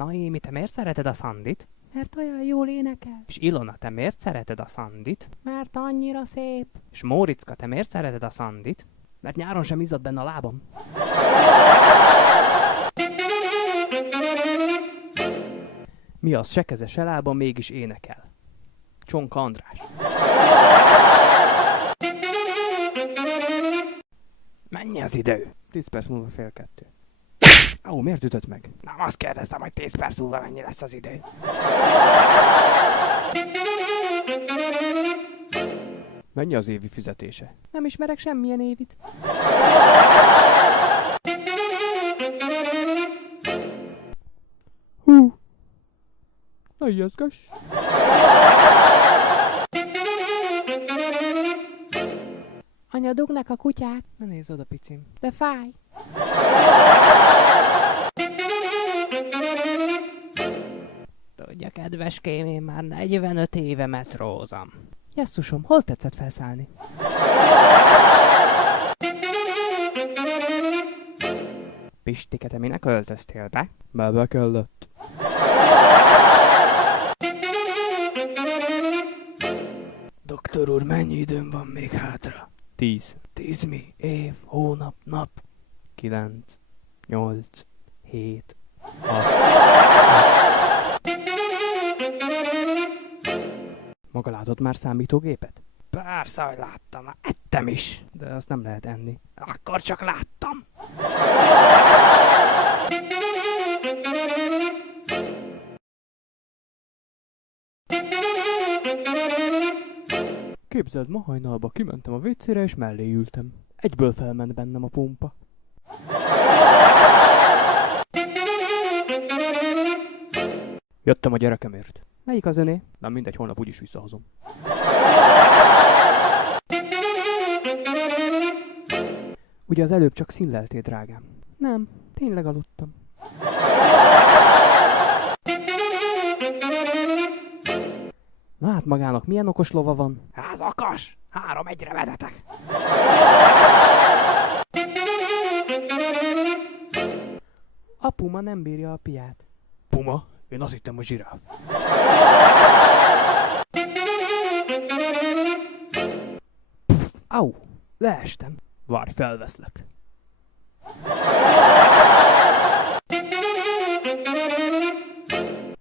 Naomi, te miért szereted a Sandit? Mert olyan jól énekel. És Ilona, te miért szereted a Sandit? Mert annyira szép. És Móriczka, te miért szereted a Sandit? Mert nyáron sem izzadt benne a lábam. Mi az, se keze, se lába, mégis énekel. Csonka András. Mennyi az idő? 10 perc múlva 1:30. Ó, miért ütött meg? Nem, azt kérdeztem, hogy 10 perc múlva mennyi lesz az idő. Mennyi az évi fizetése? Nem ismerek semmilyen évit. Hú! Ne ijesztgess! Anya, dugnak a kutyák. Ne nézz oda, picim. De fáj. Tudja, kedveském, én már 45 éve metrózom. Jesszusom, hol tetszett felszállni? Pistike, te minek öltöztél be? Mert be kellett. Doktor úr, mennyi időm van még hátra? 10. 10 mi? Év, hónap, nap. 9, 8, 7, 6. Maga látott már számítógépet? Persze, hogy láttam. Ettem is. De azt nem lehet enni. Akkor csak láttam. Képzeld, ma hajnalba kimentem a WC-re és mellé ültem. Egyből felment bennem a pumpa. Jöttem a gyerekemért. Melyik az öné? Nem mindegy, holnap úgyis visszahozom. Ugye az előbb csak színleltél, drágám? Nem, tényleg aludtam. Na hát magának milyen okos lova van? Az okos! 3-1-re vezetek! A puma nem bírja a piát. Puma? Én azt hittem, hogy zsiráf. Au! Leestem. Várj, felveszlek.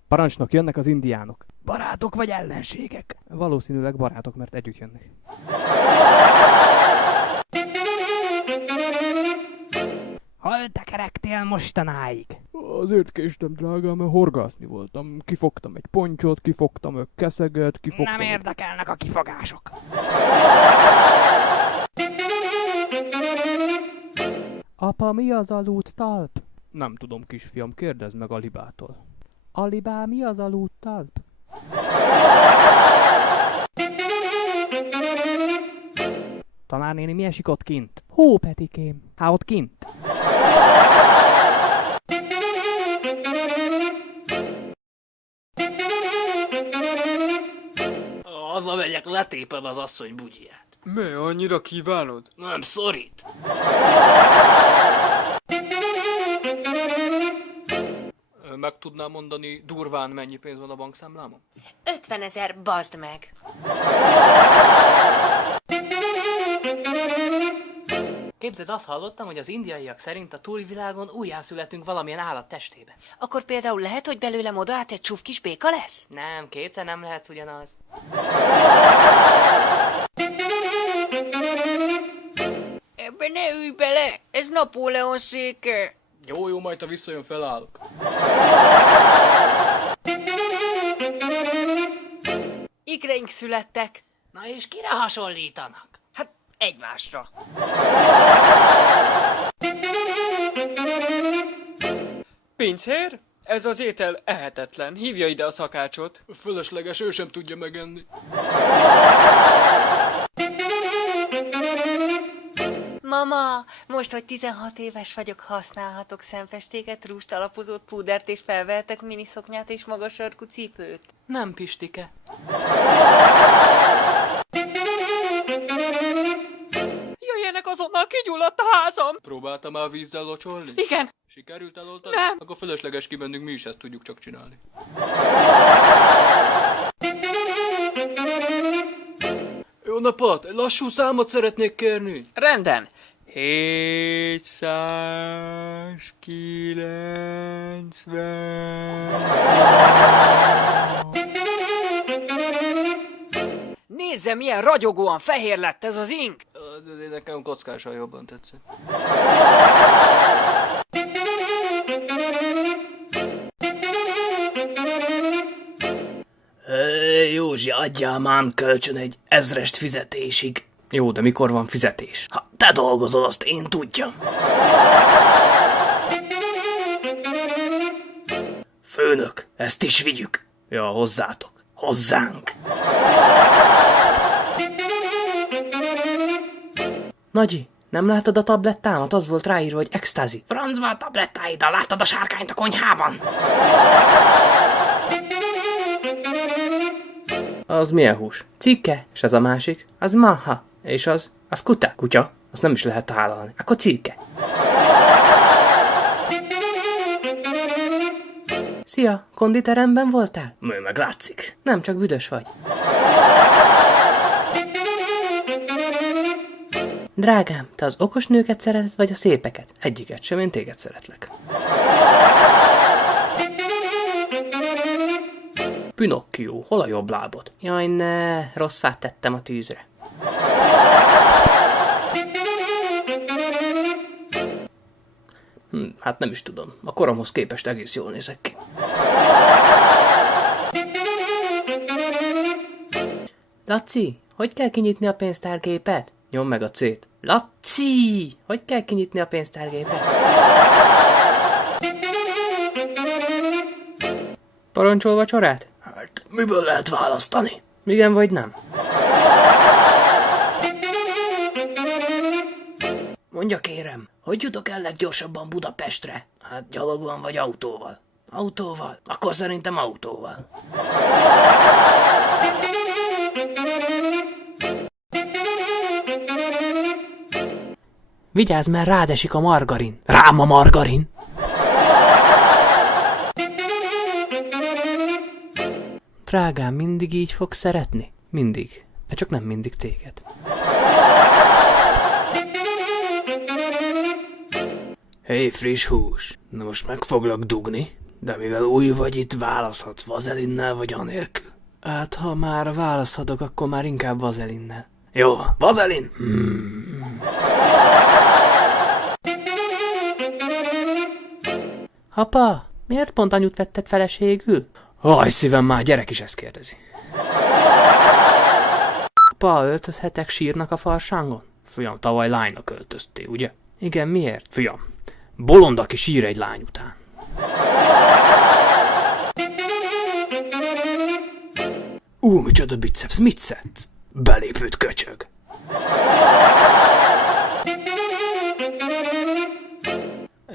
Parancsnok, jönnek az indiánok. Barátok vagy ellenségek? Valószínűleg barátok, mert együtt jönnek. Hol tekerektél mostanáig? Azért késtem, drágám, mert horgászni voltam. Kifogtam egy poncsot, kifogtam egy keszeget, kifogtam... Nem érdekelnek a kifogások. Apa, mi az aludtalp? Nem tudom, kisfiam, kérdezd meg Alibától. Alibá, mi az aludtalp? Tanárnéni, mi esik ott kint? Hó, Petikém. Há, ott kint. Hazamegyek, letépem az asszony bugyját. Mi, annyira kívánod? Nem szorít. Meg tudnám mondani durván mennyi pénz van a bankszámlámon? 50 000, bazd meg! Képzeld, azt hallottam, hogy az indiaiak szerint a túlvilágon újjászületünk valamilyen állat testébe. Akkor például lehet, hogy belőlem odaállt egy csúf kis béka lesz? Nem, kétszer nem lehetsz ugyanaz. Ebbe ne ülj bele! Ez Napóleon széke! Jó, majd ha visszajön, felállok. Ikreink születtek. Na és kire hasonlítanak? Hát egymásra. Pincér? Ez az étel ehetetlen. Hívja ide a szakácsot. Fölösleges, ő sem tudja megenni. Mama, most, hogy 16 éves vagyok, használhatok szemfestéket, rúst alapozott púdert és felvehetek miniszoknyát és magas sarkú cipőt? Nem, Pistike. Jöjjenek azonnal kigyulladt a házam! Próbáltam már vízzel locsolni? Igen. Sikerült eloltani? Nem. Akkor fölösleges kimennünk, mi is ezt tudjuk csak csinálni. Jó napot! Lassú számot szeretnék kérni. Rendben. 790. Nézze, milyen ragyogóan fehér lett ez az ink! Nekem kockással jobban tetszett. Józsi, adjál már kölcsön egy 1000-est fizetésig. Jó, de mikor van fizetés? Ha te dolgozol, azt én tudjam. Főnök, ezt is vigyük. Ja, hozzátok. Hozzánk. Nagyi, nem látod a tablettámat? Az volt ráírva, hogy extázi. Francba a tablettáiddal, láttad a sárkányt a konyhában? Az milyen hús? Cikke. És az a másik? Az maha. És az kuta. Kutya? Azt nem is lehet találni. Akkor cirke. Szia, konditeremben voltál? Mő meg látszik. Nem, csak büdös vagy. Drágám, te az okos nőket szereted, vagy a szépeket? Egyiket sem, én téged szeretlek. Pinocchio, hol a jobb lábod? Jaj, ne, rossz fát tettem a tűzre. Hát nem is tudom. A koromhoz képest egész jól nézek ki. Laci, hogy kell kinyitni a pénztárgépet? Nyomd meg a C-t. Laci, hogy kell kinyitni a pénztárgépet? Parancsol vacsorát? Hát, miből lehet választani? Igen vagy nem? Mondja kérem, hogy jutok el leggyorsabban Budapestre? Hát gyalogban vagy autóval? Autóval? Akkor szerintem autóval. Vigyázz, mert rád esik a margarin. Rám a margarin! Drágám, mindig így fogsz szeretni? Mindig. De csak nem mindig téged. Hé, friss hús! Na most meg foglak dugni, de mivel új vagy itt, választhatsz vazelinnel vagy anélkül. Hát, ha már választhatok, akkor már inkább vazelinnel. Jó, vazelin! Apa, miért pont anyut vetted feleségül? Aj, szívem, már gyerek is ezt kérdezi. Apa, öltözhetek sírnak a farsángon? Fiam, tavaly lánynak öltöztél, ugye? Igen, miért? Fiam, bolond, aki sír egy lány után. Micsoda biceps, mit szedsz? Belépőt köcsög.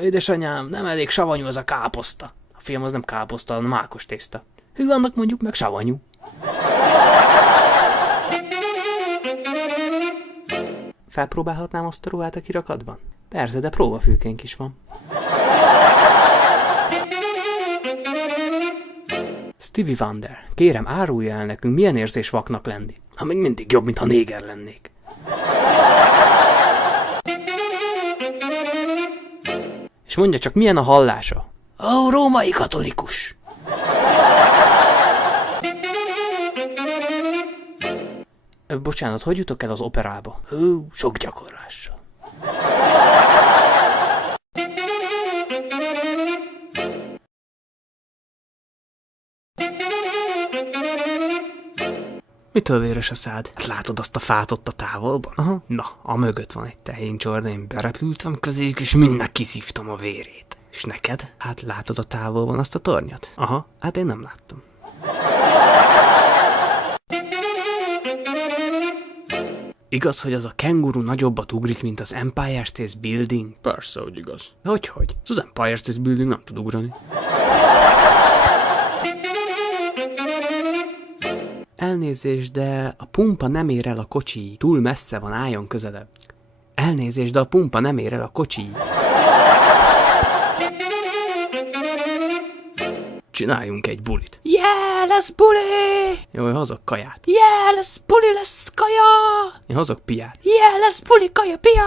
Édesanyám, nem elég savanyú az a káposzta. A fiam, az nem káposzta, hanem mákos tészta. Hű, annak mondjuk meg savanyú. Felpróbálhatnám azt a ruhát a kirakatban? Persze, de próbafülkénk is van. Stevie Wonder, kérem, árulja el nekünk, milyen érzés vaknak lenni. Ha még mindig jobb, mintha néger lennék. És mondja csak, milyen a hallása? Ó, római katolikus. Bocsánat, hogy jutok el az operába? Hú, sok gyakorlással. Mitől véres a szád? Hát látod azt a fát ott a távolban? Aha. Na, a mögött van egy tehéncsorda, én berepültem közéjük, és mindnek kiszívtam a vérét. És neked? Hát látod a távolban azt a tornyot? Aha, hát én nem láttam. Igaz, hogy az a kenguru nagyobbat ugrik, mint az Empire State Building? Persze, hogy igaz. Hogy? Az Empire State Building nem tud ugrani. Elnézést, de a pumpa nem ér el a kocsi. Túl messze van, álljon közelebb. Elnézést, de a pumpa nem ér el a kocsiig. Csináljunk egy bulit. Yeah, lesz buli! Jó, én hozok kaját. Yeah, lesz buli, lesz kaja! Én hozok piát. Yeah, lesz buli, kaja, pia!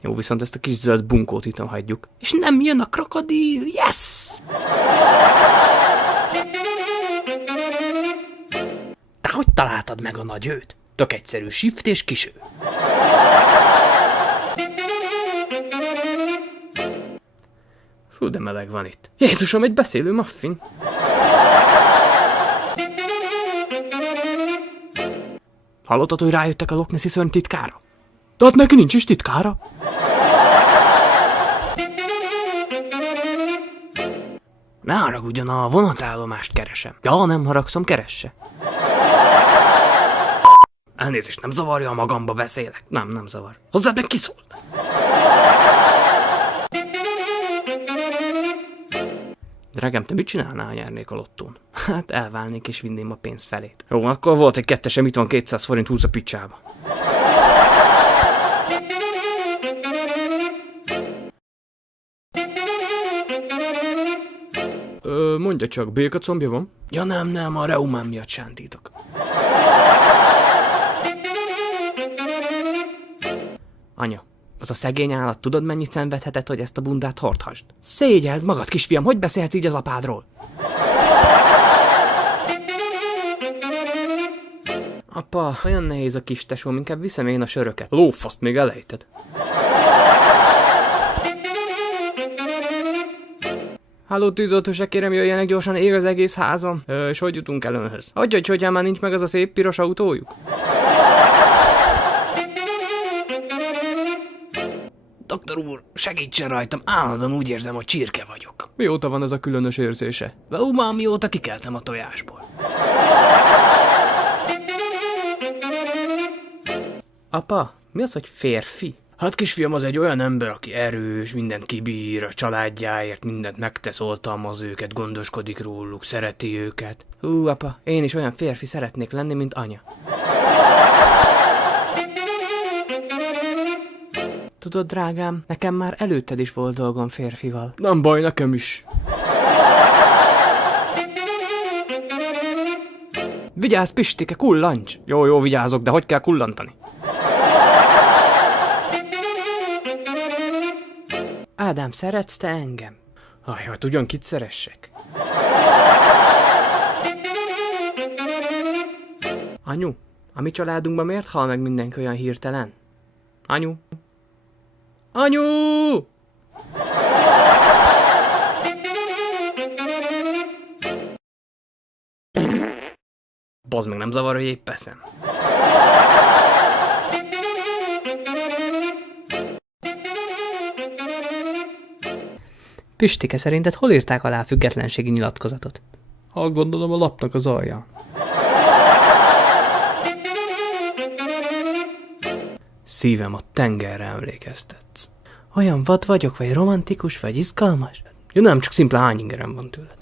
Jó, viszont ezt a kis zöld bunkót itt hagyjuk. És nem jön a krokodil, yes! Te hogy találtad meg a nagy őt? Tök egyszerű, shift és kiső. Fú, de meleg van itt. Jézusom, egy beszélő muffin. Hallottad, hogy rájöttek a Loch Nessi szörny titkára? De hát neki nincs is titkára. Ne haragudjon, a vonatállomást keresem. Ja, nem haragszom, keresse. Elnézést, nem zavarja, a magamba beszélek? Nem zavar. Hozzád meg kiszól. Drágám, te mit csinálnál, ha nyernék a lottón? Hát elválnék és vinném a pénz felét. Jó, akkor volt egy kettesem, itt van 200 forint, húz a picsába. Mondja csak, békacombja van? Ja nem, a reumám miatt sántítok. Anya, az a szegény állat tudod mennyit szenvedhetett, hogy ezt a bundát hordhasd? Szégyeld magad, kisfiam, hogy beszélhetsz így az apádról? Apa, olyan nehéz a kis tesóm, inkább viszem én a söröket. Lófaszt még elejted. Halló, tűzoltóság, kérem, jöjjenek gyorsan, ég az egész házam. És hogy jutunk el önhöz? Hogy már nincs meg az a szép piros autójuk? Doktor úr, segítsen rajtam, állandóan úgy érzem, hogy csirke vagyok. Mióta van ez a különös érzése? Már mióta kikeltem a tojásból. Apa, mi az, hogy férfi? Hát kisfiam, az egy olyan ember, aki erős, mindent kibír, a családjáért mindent megtesz, oltalmaz őket, gondoskodik róluk, szereti őket. Apa, én is olyan férfi szeretnék lenni, mint anya. Tudod, drágám, nekem már előtted is volt dolgom férfival. Nem baj, nekem is. Vigyázz, Pistike, kullancs! Jó, vigyázok, de hogy kell kullantani? Ádám, szeretsz te engem? Hát ugyan kit szeressek? Anyu, a mi családunkban miért hal meg mindenki olyan hirtelen? Anyu? Anyu! Bazd meg, nem zavar, hogy épp eszem. Pistike, szerinted hol írták alá a függetlenségi nyilatkozatot? Ha gondolom, a lapnak az alján. Szívem, a tengerre emlékeztetsz. Olyan vad vagyok, vagy romantikus, vagy izgalmas? Ja nem, csak szimplán hány ingerem van tőled.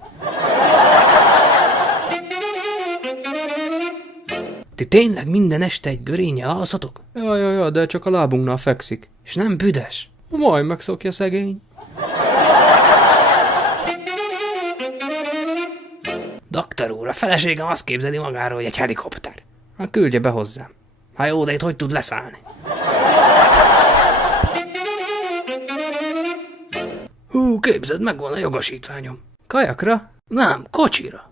Ti tényleg minden este egy görénnyel alszatok? Ja, de csak a lábunknál fekszik. És nem büdös? Majd megszokja szegény. Doktor úr, a feleségem azt képzeli magáról, hogy egy helikopter. Hát küldje be hozzám. Ha jó, de itt hogy tud leszállni? Képzeld, megvan a jogosítványom. Kajakra? Nem, kocsira.